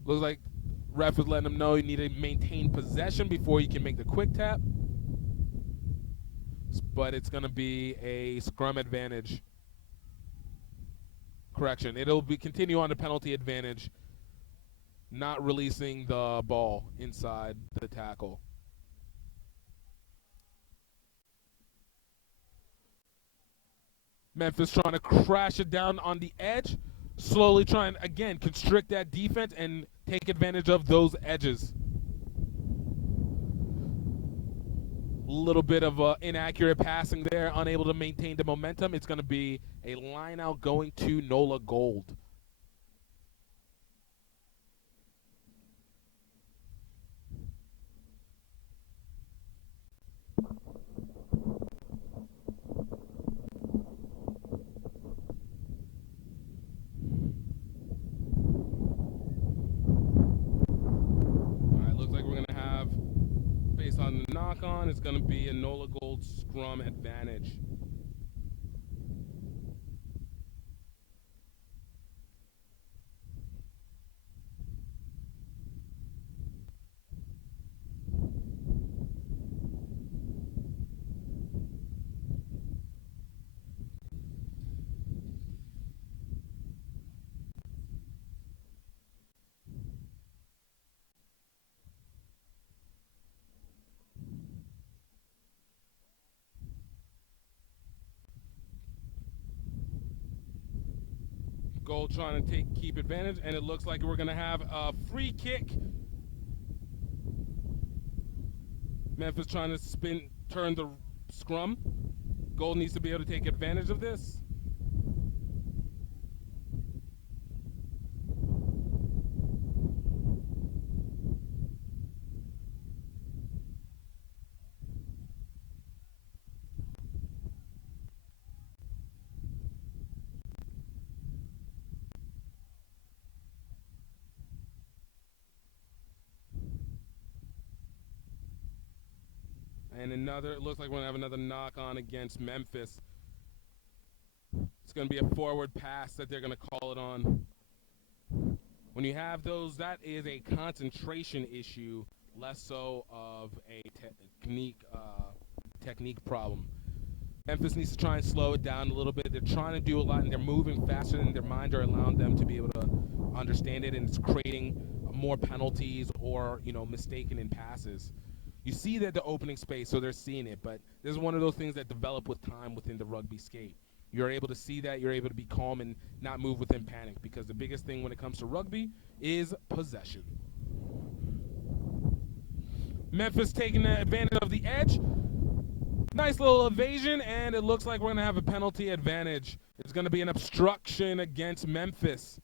Looks like ref is letting them know you need to maintain possession before you can make the quick tap. But it's going to be a scrum advantage. Correction. It'll be continue on the penalty advantage, not releasing the ball inside the tackle. Memphis trying to crash it down on the edge. Slowly trying, again, constrict that defense and take advantage of those edges. A little bit of inaccurate passing there, unable to maintain the momentum. It's going to be a line out going to NOLA Gold. On the knock on, it's going to be a NOLA Gold scrum advantage. Gold trying to keep advantage, and it looks like we're going to have a free kick. Memphis trying to turn the scrum. Gold needs to be able to take advantage of this. And it looks like we're going to have another knock on against Memphis. It's going to be a forward pass that they're going to call it on. When you have those, that is a concentration issue, less so of a technique problem. Memphis needs to try and slow it down a little bit. They're trying to do a lot, and they're moving faster than their minds are allowing them to be able to understand it, and it's creating more penalties or, mistaken in passes. You see that the opening space, so they're seeing it, but this is one of those things that develop with time within the rugby skate. You're able to see that, you're able to be calm and not move within panic, because the biggest thing when it comes to rugby is possession. Memphis taking advantage of the edge. Nice little evasion, and it looks like we're going to have a penalty advantage. It's going to be an obstruction against Memphis.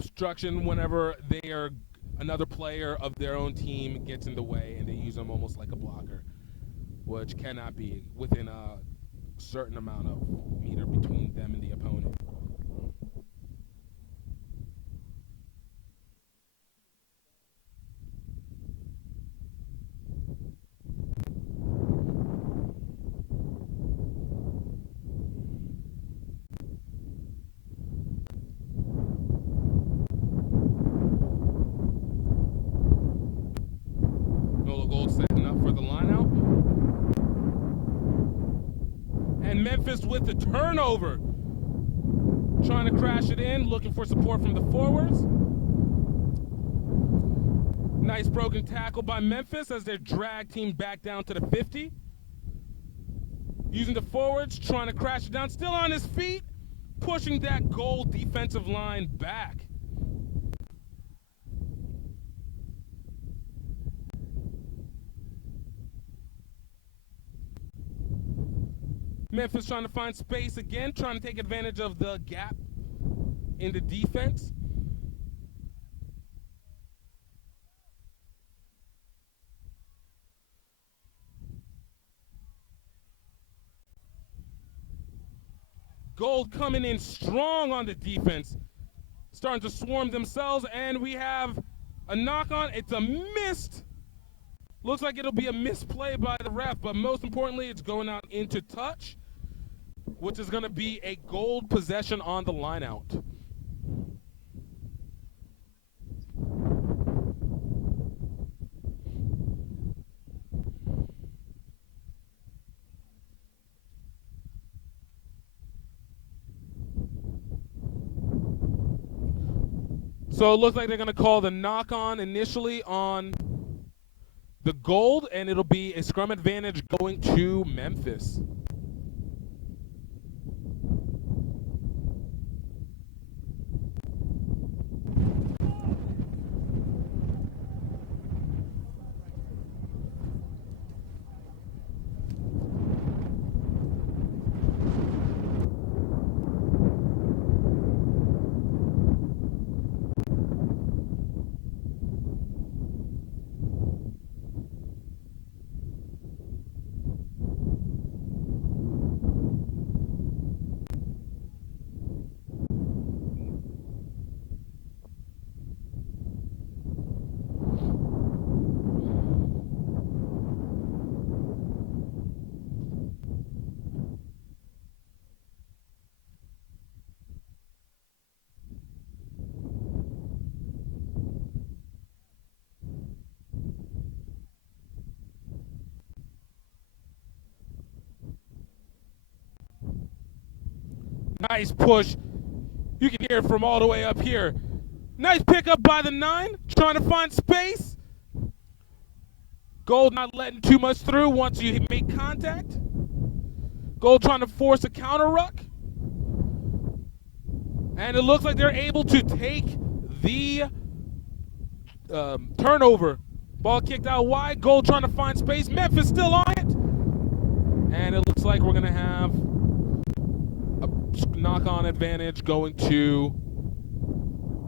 Obstruction whenever another player of their own team gets in the way and they use them almost like a blocker, which cannot be within a certain amount of meter between them and the opponent. NOLA Gold setting up for the line out. And Memphis with the turnover. Trying to crash it in, looking for support from the forwards. Nice broken tackle by Memphis as they drag team back down to the 50. Using the forwards, trying to crash it down. Still on his feet, pushing that Gold defensive line back. Memphis trying to find space again, trying to take advantage of the gap in the defense. Gold coming in strong on the defense, starting to swarm themselves, and we have a knock on. It's a missed. Looks like it'll be a misplay by the ref, but most importantly, it's going out into touch, which is going to be a Gold possession on the line out. So it looks like they're going to call the knock on initially on the Gold, and it'll be a scrum advantage going to Memphis. Nice push. You can hear it from all the way up here. Nice pickup by the 9, trying to find space. Gold not letting too much through once you make contact. Gold trying to force a counter ruck. And it looks like they're able to take the turnover. Ball kicked out wide. Gold trying to find space. Memphis still on it. And it looks like we're going to have a knock-on advantage going to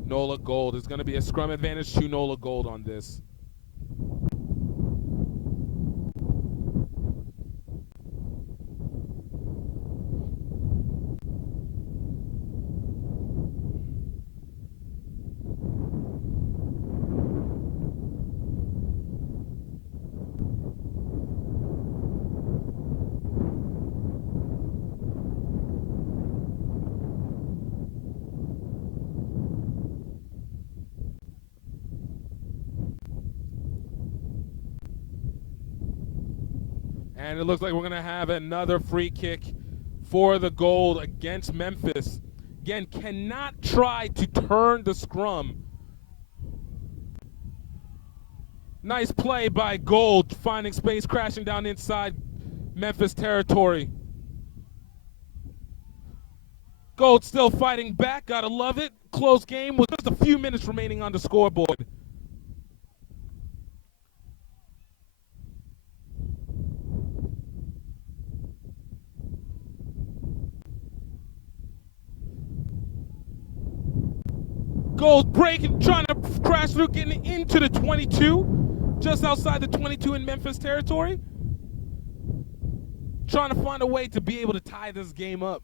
NOLA Gold. It's going to be a scrum advantage to NOLA Gold on this. And it looks like we're going to have another free kick for the Gold against Memphis. Again, cannot try to turn the scrum. Nice play by Gold, finding space, crashing down inside Memphis territory. Gold still fighting back, gotta love it. Close game with just a few minutes remaining on the scoreboard. Gold breaking, trying to crash through, getting into the 22, just outside the 22 in Memphis territory. Trying to find a way to be able to tie this game up.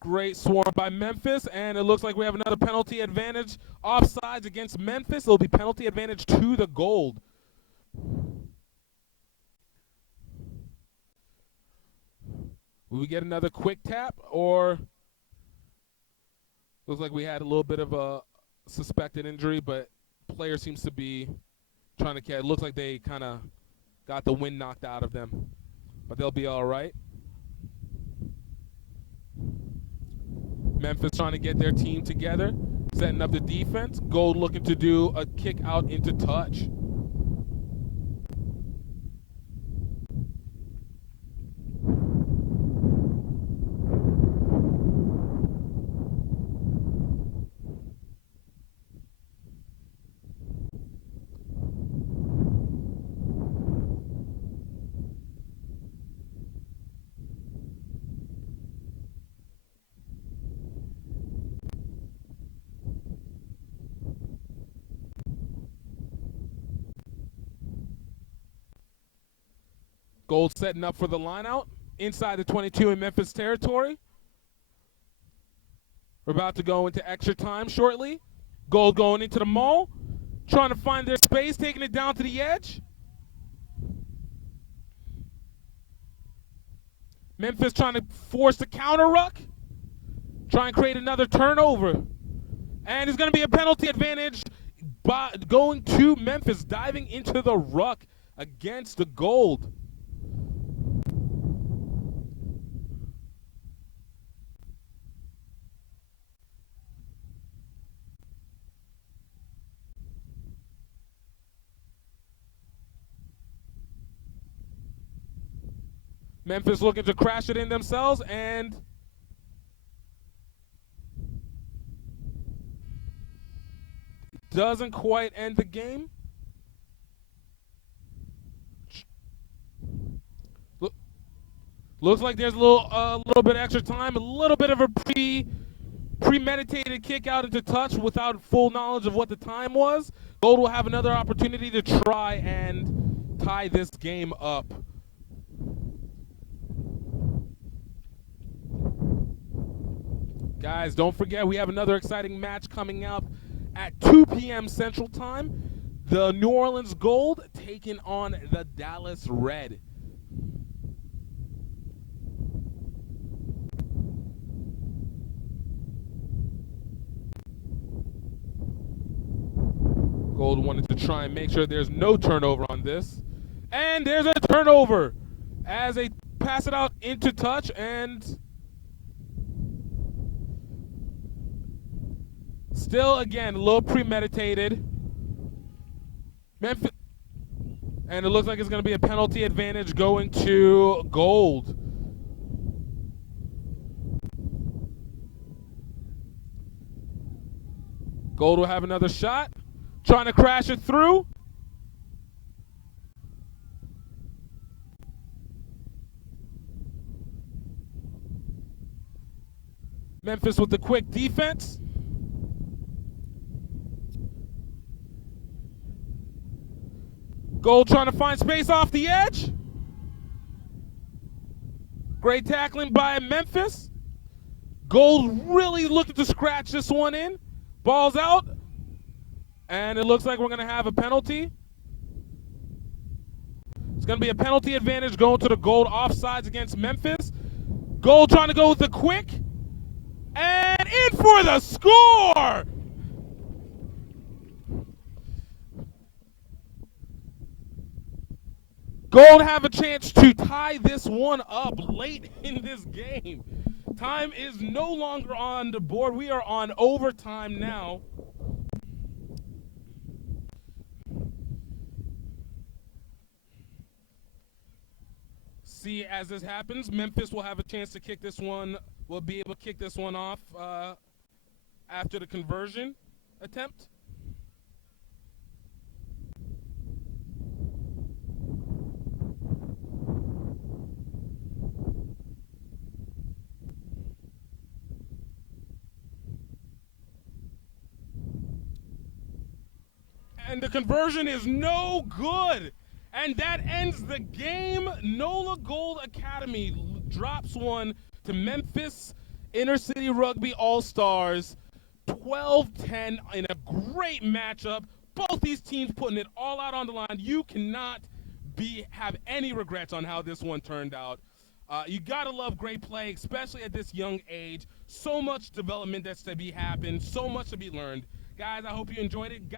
Great swarm by Memphis, and it looks like we have another penalty advantage. Offsides against Memphis. It'll be penalty advantage to the Gold. Will we get another quick tap, or looks like we had a little bit of a suspected injury, but player seems to be trying to catch. It looks like they kind of got the wind knocked out of them, but they'll be all right. Memphis trying to get their team together, setting up the defense. Gold looking to do a kick out into touch. Gold setting up for the line out inside the 22 in Memphis territory. We're about to go into extra time shortly. Gold going into the maul, trying to find their space, taking it down to the edge. Memphis trying to force the counter ruck, try and create another turnover. And it's going to be a penalty advantage by going to Memphis, diving into the ruck against the Gold. Memphis looking to crash it in themselves, and doesn't quite end the game. Looks like there's a little bit extra time, a little bit of a premeditated kick out into touch without full knowledge of what the time was. Gold will have another opportunity to try and tie this game up. Guys, don't forget we have another exciting match coming up at 2 p.m. Central Time. The New Orleans Gold taking on the Dallas Red. Gold wanted to try and make sure there's no turnover on this. And there's a turnover as they pass it out into touch, and Still, again, a little premeditated. Memphis, and it looks like it's going to be a penalty advantage going to Gold. Gold will have another shot, trying to crash it through. Memphis with the quick defense. Gold trying to find space off the edge. Great tackling by Memphis. Gold really looking to scratch this one in. Ball's out. And it looks like we're going to have a penalty. It's going to be a penalty advantage going to the Gold offsides against Memphis. Gold trying to go with the quick. And in for the score! Gold have a chance to tie this one up late in this game. Time is no longer on the board. We are on overtime now. See, as this happens, Memphis will have a chance to kick this one. Will be able to kick this one off after the conversion attempt. And the conversion is no good. And that ends the game. NOLA Gold Academy drops one to Memphis Inner City Rugby All-Stars. 12-10 in a great matchup. Both these teams putting it all out on the line. You cannot have any regrets on how this one turned out. You gotta love great play, especially at this young age. So much development that's to be happened, so much to be learned. Guys, I hope you enjoyed it.